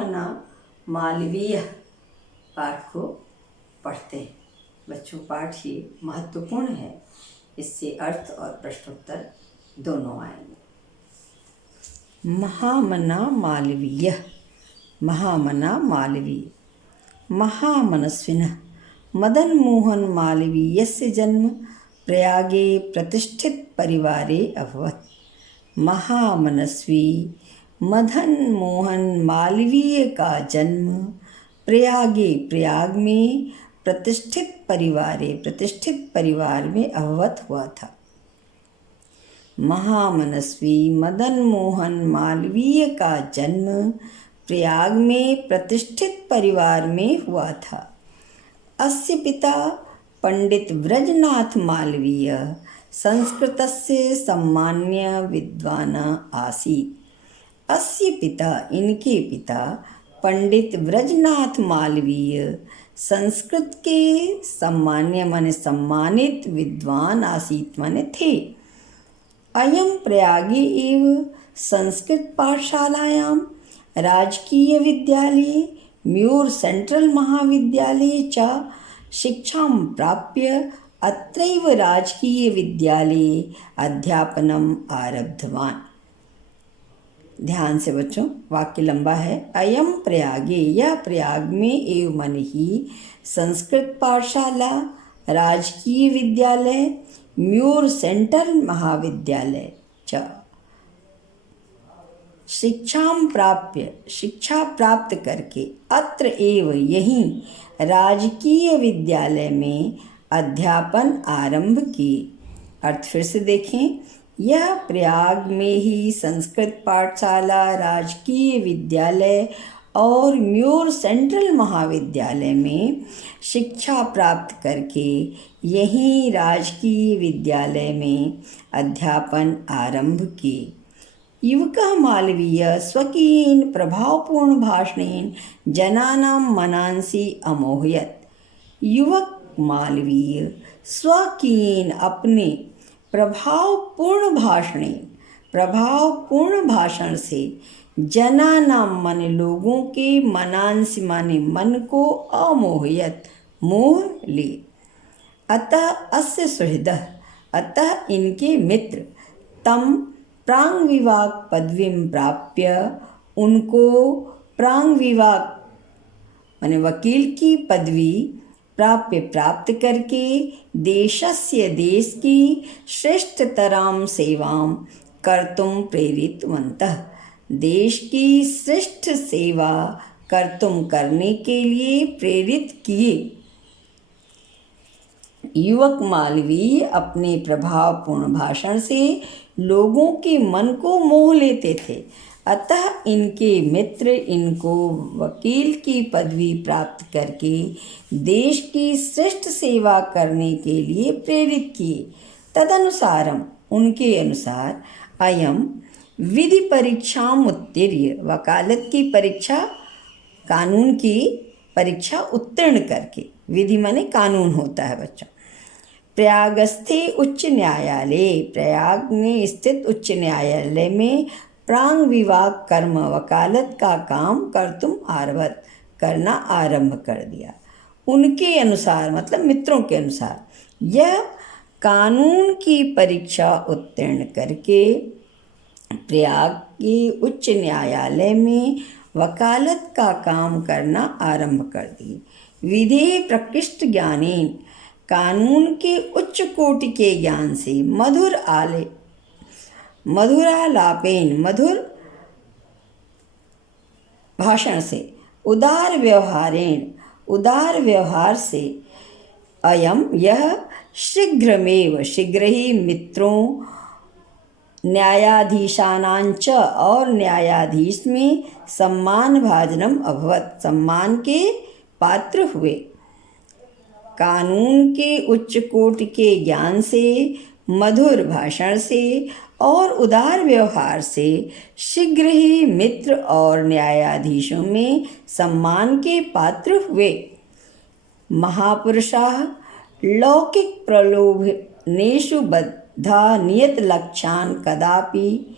महामना मालवीय पाठ को पढ़ते हैं। बच्चों, पाठ ही महत्वपूर्ण है, इससे अर्थ और प्रश्नोत्तर दोनों आएंगे। महामना मालवीय, महामना मालवीय, महामनस्विनः मदन मोहन मालवीयस्य जन्म प्रयागे प्रतिष्ठित परिवारे अभवत्। महामनस्वी मदन मोहन मालवीय का जन्म प्रयाग में प्रतिष्ठित परिवार में अभवत हुआ था। महामनस्वी मदन मोहन मालवीय का जन्म प्रयाग में प्रतिष्ठित परिवार में हुआ था। अस्य पिता पंडित व्रजनाथ मालवीय संस्कृतस्य सम्मान्य विद्वान आसीत्। अस्य पिता, इनके पिता पंडित व्रजनाथ मालवीय संस्कृत के सम्मान्य माने सम्मानित विद्वान आसीत् माने थे। अयं प्रयागे एव संस्कृत पाठशालायां राजकीय विद्यालये म्यूर सेंट्रल महाविद्यालये च शिक्षां प्राप्य अत्रैव राजकीय विद्यालये अध्यापनम् आरब्धवान्। ध्यान से बच्चों, वाक्य लंबा है। अयम प्रयागे, यह प्रयाग में एवं मन ही संस्कृत पाठशाला, राजकीय विद्यालय, म्यूर सेंट्रल महाविद्यालय च शिक्षा प्राप्त करके अत्र एव यहीं राजकीय विद्यालय में अध्यापन आरंभ किए। अर्थ फिर से देखें, यह प्रयाग में ही संस्कृत पाठशाला, राजकीय विद्यालय और म्यूर सेंट्रल महाविद्यालय में शिक्षा प्राप्त करके यहीं राजकीय विद्यालय में अध्यापन आरंभ किए। युवकः मालवीय स्वकीयेन प्रभावपूर्ण भाषणेन जनानां मनांसि अमोहयत्। युवक मालवीय स्वकीयेन अपने प्रभावपूर्ण भाषण से जनानां माने लोगों के मनांसि माने मन को अमोहयत् मोह ले। अतः अस्य सुहृदः, अतः इनके मित्र तम प्रांगविवाक पदवीं प्राप्य, उनको प्रांगविवाक माने वकील की पदवी प्राप्त करके देश की श्रेष्ठतरां सेवां कर्तुं प्रेरितवन्तः, देश की श्रेष्ठ सेवा करने के लिए प्रेरित किए। युवक मालवीय अपने प्रभावपूर्ण भाषण से लोगों के मन को मोह लेते थे। अतः इनके मित्र इनको वकील की पदवी प्राप्त करके देश की श्रेष्ठ सेवा करने के लिए प्रेरित किए। तदनुसारम, उनके अनुसार अयम विधि परीक्षाम उत्तीर्य, वकालत की परीक्षा, कानून की परीक्षा उत्तीर्ण करके, विधि माने कानून होता है बच्चों, प्रयागस्थे उच्च न्यायालय, प्रयाग में स्थित उच्च न्यायालय में प्रांग विवाक कर्म, वकालत का काम करना आरंभ कर दिया। उनके अनुसार मतलब मित्रों के अनुसार यह कानून की परीक्षा उत्तीर्ण करके प्रयाग के उच्च न्यायालय में वकालत का काम करना आरंभ कर दिए। विधेय प्रकृष्ट ज्ञानेन, कानून के उच्च कोटि के ज्ञान से, मधुरालापेन, मधुर भाषण से, उदार व्यवहार से, अयम यह शीघ्र ही मित्रों, न्यायाधीशानांच और न्यायाधीश में सम्मान भाजनम अभवत, सम्मान के पात्र हुए। कानून के उच्च कोटि के ज्ञान से, मधुर भाषण से और उदार व्यवहार से शीघ्र ही मित्र और न्यायाधीशों में सम्मान के पात्र हुए। महापुरुषाः लौकिक प्रलोभनेषु बद्धा नियत लक्ष्यान् कदापि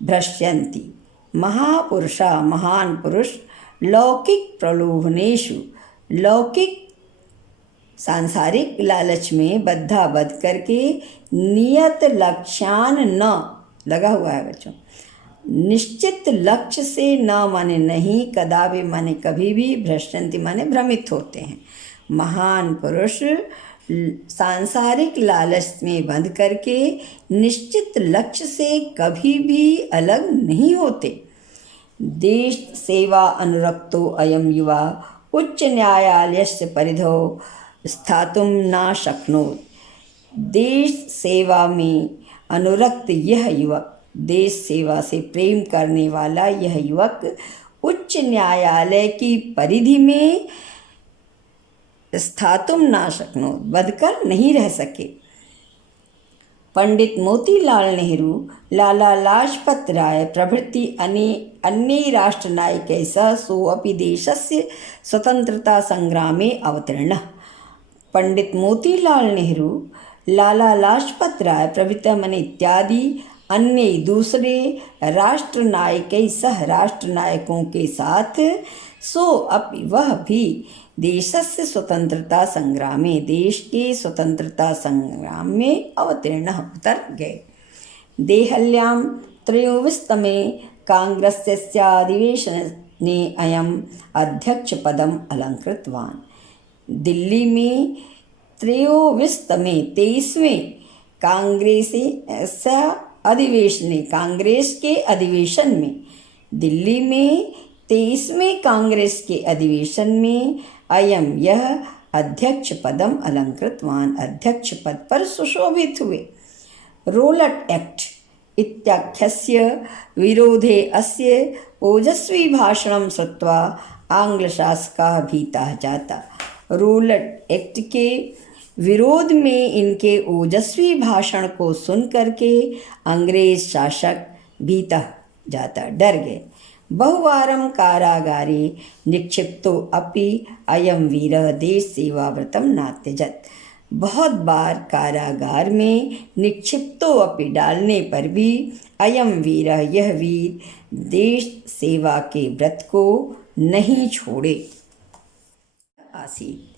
भ्रश्यन्ति। महापुरुषा, महान पुरुष, लौकिक प्रलोभनेषु, लौकिक सांसारिक लालच में बद्धाबद्ध करके नियत लक्ष्यान न, लगा हुआ है बच्चों, निश्चित लक्ष्य से न माने नहीं, कदापि माने कभी भी, भ्रष्टंति माने भ्रमित होते हैं। महान पुरुष सांसारिक लालच में बंध करके निश्चित लक्ष्य से कभी भी अलग नहीं होते। देश सेवा अनुरक्तो अयम युवा उच्च न्यायालयस्य परिधौ स्थातुं न शक्नोति। देश सेवा में अनुरक्त यह युवक, देश सेवा से प्रेम करने वाला यह युवक उच्च न्यायालय की परिधि में स्थातुम ना शक्नोत, बदकर नहीं रह सके। पंडित मोतीलाल नेहरू, लाला लाजपत राय प्रभृति अन्ये राष्ट्रनायकैः सह सोऽपि देशस्य स्वतंत्रता संग्रामे अवतीर्णः। पंडित मोतीलाल नेहरू, लाला लाजपत राय प्रभृति माने इत्यादि अन्य दूसरे राष्ट्रनायकों सह राष्ट्रनायकों के साथ वह भी देशस्य स्वतंत्रता संग्राम में, देश के स्वतंत्रता संग्राम में अवतीर्ण उतर गए। देहल्यां त्रयोविंशतमे कांग्रेसस्य अधिवेशने अयम् अध्यक्ष पदम अलंकृतवान्। दिल्ली में 23वें कांग्रेस के अधिवेशन में, दिल्ली में 23वें कांग्रेस के अधिवेशन में अयम यह अध्यक्ष पदम अलंकृतवान, अध्यक्ष पद पर सुशोभित हुए। रोलट एक्ट इत्याख्यस्य विरोधे अस्य ओजस्वी भाषणं श्रुत्वा आंग्लशासकाः भीताः जाता। रोलट एक्ट के विरोध में इनके ओजस्वी भाषण को सुन करके अंग्रेज शासक भीता जाता, डर गए। बहुवारं कारागारे निक्षिप्तो अपि अयम वीरः देश सेवाव्रतं नात्यजत। बहुत बार कारागार में निक्षिप्तो अपि डालने पर भी अयम वीरः, यह वीर देश सेवा के व्रत को नहीं छोड़े। आसीत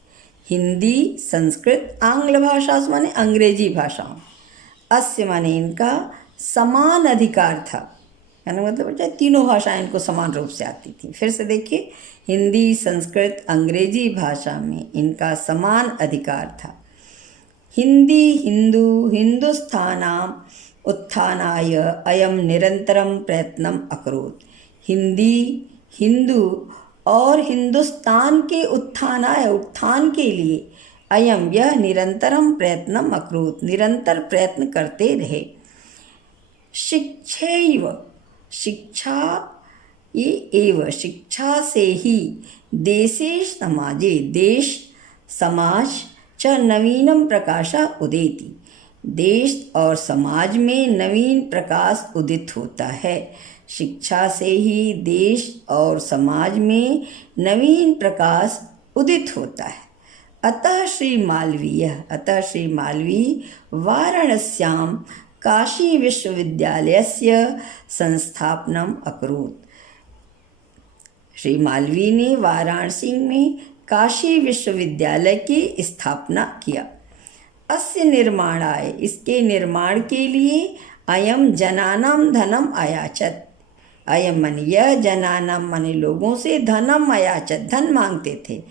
हिंदी, संस्कृत, आंग्ल भाषा माने अंग्रेजी भाषाओं, अस्य माने इनका समान अधिकार था, यानी मतलब तीनों भाषाएं इनको समान रूप से आती थी। फिर से देखिए, हिंदी, संस्कृत, अंग्रेजी भाषा में इनका समान अधिकार था। हिंदी हिंदू हिंदुस्थानाम उत्थानाय अयम निरंतरम प्रयत्नम अकरोत्। हिंदी, हिंदू और हिंदुस्तान के उत्थान के लिए अयम यह निरंतरम प्रयत्नम अकरोत्, निरंतर प्रयत्न करते रहे। शिक्षैव, शिक्षा एव, शिक्षा से ही देशे समाजे, देश समाज च नवीनम प्रकाशा उदेति, देश और समाज में नवीन प्रकाश उदित होता है। शिक्षा से ही देश और समाज में नवीन प्रकाश उदित होता है। अतः श्री मालवीय वाराणस्यां काशी विश्वविद्यालयस्य संस्थापनम अकरोत्। श्री मालवीय ने वाराणसी में काशी विश्वविद्यालय की स्थापना किया। अस्य निर्माणाय, इसके निर्माण के लिए अयम जनानाम धनम अयाचत। अयम मन, यह जनानाम माने लोगों से, धनम अयाचत, धन मांगते थे।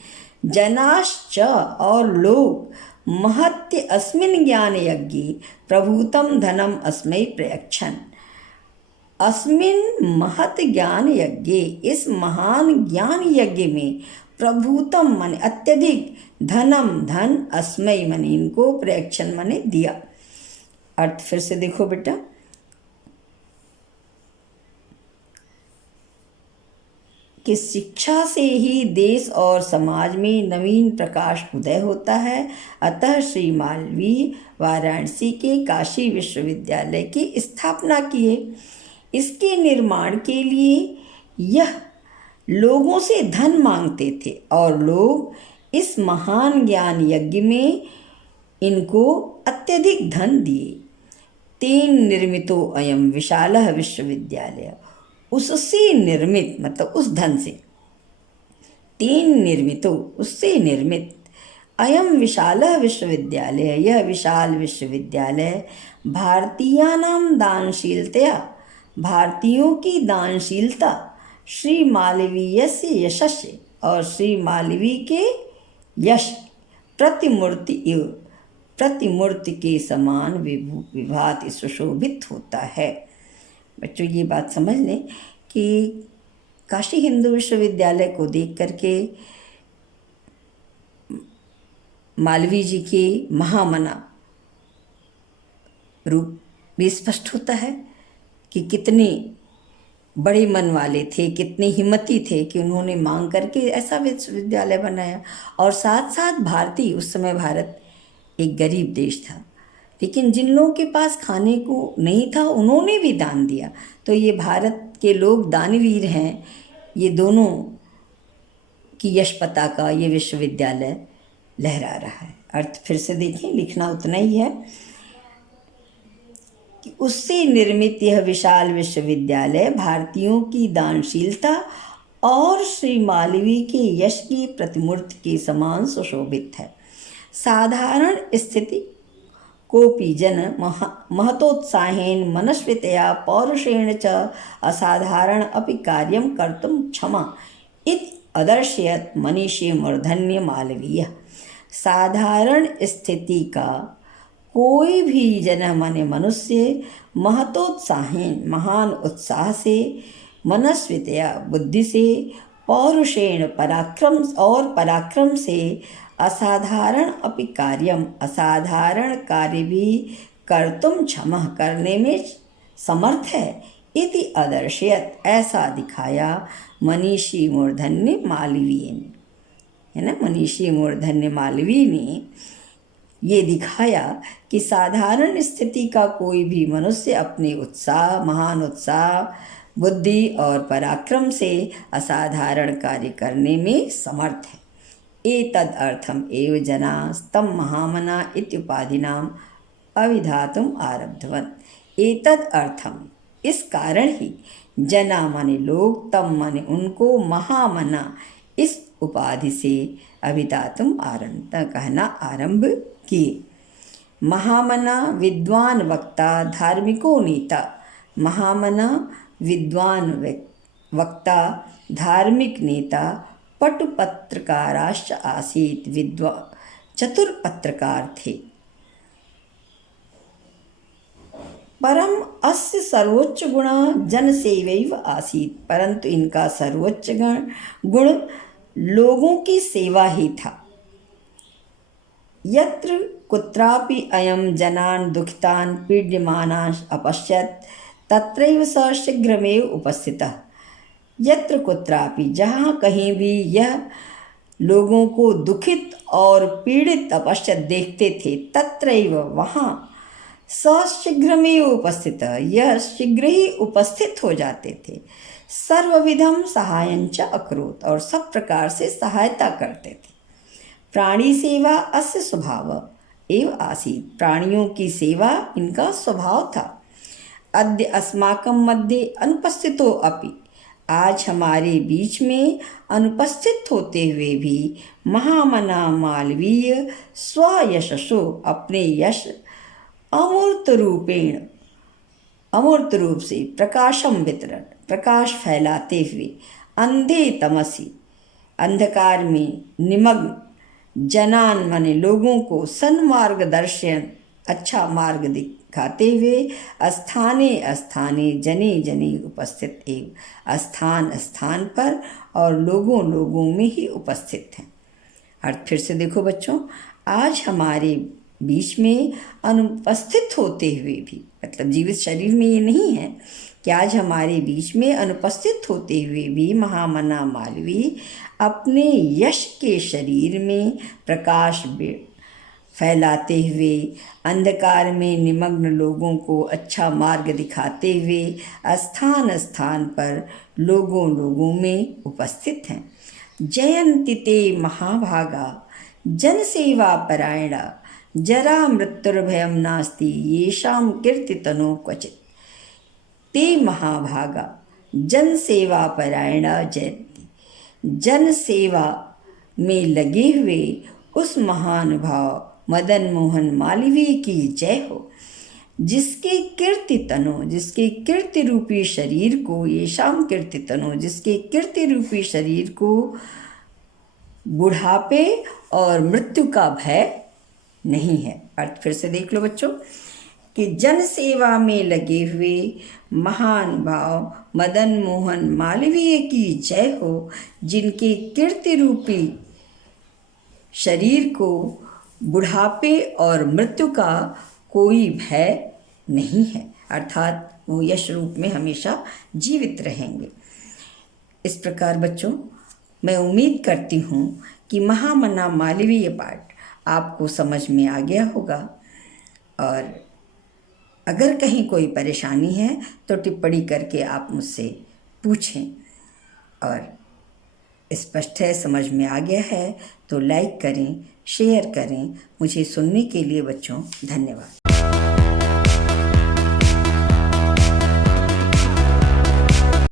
जनाश्च और लोग, महत्य अस्मिन् ज्ञान यज्ञे प्रभूतम धनम अस्मै प्रयच्छन्। अस्मिन् महत् ज्ञान यज्ञे, इस महान ज्ञान यज्ञ में, प्रभूतम माने अत्यधिक, धनम धन, अस्मै माने इनको, प्रयच्छन माने दिया। अर्थ फिर से देखो बेटा, कि शिक्षा से ही देश और समाज में नवीन प्रकाश उदय होता है। अतः श्री मालवीय वाराणसी के काशी विश्वविद्यालय की स्थापना किए। इसके निर्माण के लिए यह लोगों से धन मांगते थे और लोग इस महान ज्ञान यज्ञ में इनको अत्यधिक धन दिए। तेन निर्मितो अयम विशालः विश्वविद्यालय, उससे निर्मित मतलब उस धन से, तेन निर्मितो, उससे निर्मित, अयम विशालः विश्वविद्यालय, यह विशाल विश्वविद्यालय भारतीयानां दानशीलतया, भारतीयों की दानशीलता, श्री मालवीयस्य यशस्य, और श्री मालवीय के यश, प्रतिमूर्ति इव, प्रतिमूर्ति के समान विभाति सुशोभित होता है। बच्चों ये बात समझ लें कि काशी हिंदू विश्वविद्यालय को देख करके मालवीय जी के महामना रूप भी स्पष्ट होता है कि कितने बड़े मन वाले थे, कितने हिम्मती थे कि उन्होंने मांग करके ऐसा विश्वविद्यालय बनाया। और साथ साथ भारतीय, उस समय भारत एक गरीब देश था, लेकिन जिन लोगों के पास खाने को नहीं था उन्होंने भी दान दिया। तो ये भारत के लोग दानवीर हैं। ये दोनों की यश पताका ये विश्वविद्यालय लहरा रहा है। अर्थ फिर से देखें, लिखना उतना ही है कि उससे निर्मित यह विशाल विश्वविद्यालय भारतीयों की दानशीलता और श्री मालवीय के यश की प्रतिमूर्ति के समान सुशोभित है। साधारण स्थिति कोपि जन महतोत्साहेन मनस्वितया पौरुषेण च असाधारण अपि कार्यं कर्तुं क्षमा इति अदर्शयत मनीषी मूर्धन्य मालवीय। साधारण स्थिति का कोई भी जन माने मनुष्य महतोत्साहेन, महान उत्साह से, मनस्वितया बुद्धि से, पौरुषेण पराक्रम और पराक्रम से, असाधारण अपि कार्यम असाधारण कार्य भी कर्तुम क्षमा करने में समर्थ है। इति अदर्शयत ऐसा दिखाया मनीषी मूर्धन्य मालवीय ने, है ना, मनीषी मूर्धन्य मालवीय ने ये दिखाया कि साधारण स्थिति का कोई भी मनुष्य अपने उत्साह, महान उत्साह, बुद्धि और पराक्रम से असाधारण कार्य करने में समर्थ है। एतद अर्थम एव जना तं महामना इत्युपाधिनाम अविधातुम आरब्धवन। एतद अर्थम, इस कारण ही, जना माने लोग, तम माने उनको, महामना इस उपाधि से, अभिधातुम आरंभ कहना आरंभ किए। महामना विद्वान वक्ता धार्मिको नेता। महामना विद्वान वक्ता धार्मिक नेता पटु पत्रकाराश्च आसीत। चतुर पत्रकार थे। परम अस्य सर्वोच्च गुण जनसेवैव आसीत। परंतु इनका सर्वोच्च गुण लोगों की सेवा ही था। यत्र कुत्रापि अयं जनान् दुखितान् पीड्यमानान् अपश्यत् तत्रैव स शीघ्रमेव उपस्थितः। यत्र कुत्रापि, जहाँ कहीं भी यह लोगों को दुखित और पीड़ित अपश्यत देखते थे, तत्रैव वहाँ, स शीघ्रमेव उपस्थितः, यह शीघ्र ही उपस्थित हो जाते थे। सर्वविधम सहायंच अकरोत्, और सब प्रकार से सहायता करते थे। प्राणी सेवा अस्य स्वभाव एव आसीत्। प्राणियों की सेवा इनका स्वभाव था। अद्य अस्माकं मध्ये अनुपस्थितो अपि, आज हमारे बीच में अनुपस्थित होते हुए भी, महामना मालवीय स्वयशसो, अपने यश अमूर्त रूपेण, अमूर्त रूप से, प्रकाशम वितरण, प्रकाश फैलाते हुए, अंधे तमसी, अंधकार में निमग्न, जनान माने लोगों को, सन्मार्गदर्शन, अच्छा मार्ग दिखाते हुए, स्थाने स्थाने, जने जने उपस्थित एवं, स्थान स्थान पर और लोगों लोगों में ही उपस्थित हैं। अर्थ फिर से देखो बच्चों, आज हमारे बीच में अनुपस्थित होते हुए भी, मतलब जीवित शरीर में ये नहीं है कि आज हमारे बीच में अनुपस्थित होते हुए भी महामना मालवीय अपने यश के शरीर में प्रकाश फैलाते हुए, अंधकार में निमग्न लोगों को अच्छा मार्ग दिखाते हुए स्थान स्थान पर लोगों लोगों में उपस्थित हैं। जयन्ति ते महाभागा जनसेवा परायणा जरा मृत्युर्भयं नास्ति येषां कीर्तितनो क्वचित्। ते महाभागा जनसेवा परायणा जयन्ति, जन सेवा में लगे हुए उस महानुभाव मदन मोहन मालवीय की जय हो, जिसके कीर्ति तनु, जिसके कीर्ति रूपी शरीर को, ये शाम कीर्ति तनु, जिसके कीर्ति रूपी शरीर को बुढ़ापे और मृत्यु का भय नहीं है। अर्थ फिर से देख लो बच्चों कि जन सेवा में लगे हुए महान भाव मदन मोहन मालवीय की जय हो, जिनके कीर्ति रूपी शरीर को बुढ़ापे और मृत्यु का कोई भय नहीं है, अर्थात वो यश रूप में हमेशा जीवित रहेंगे। इस प्रकार बच्चों मैं उम्मीद करती हूँ कि महामना मालवीय पाठ आपको समझ में आ गया होगा, और अगर कहीं कोई परेशानी है तो टिप्पणी करके आप मुझसे पूछें, और स्पष्ट है, समझ में आ गया है तो लाइक करें, शेयर करें। मुझे सुनने के लिए बच्चों धन्यवाद।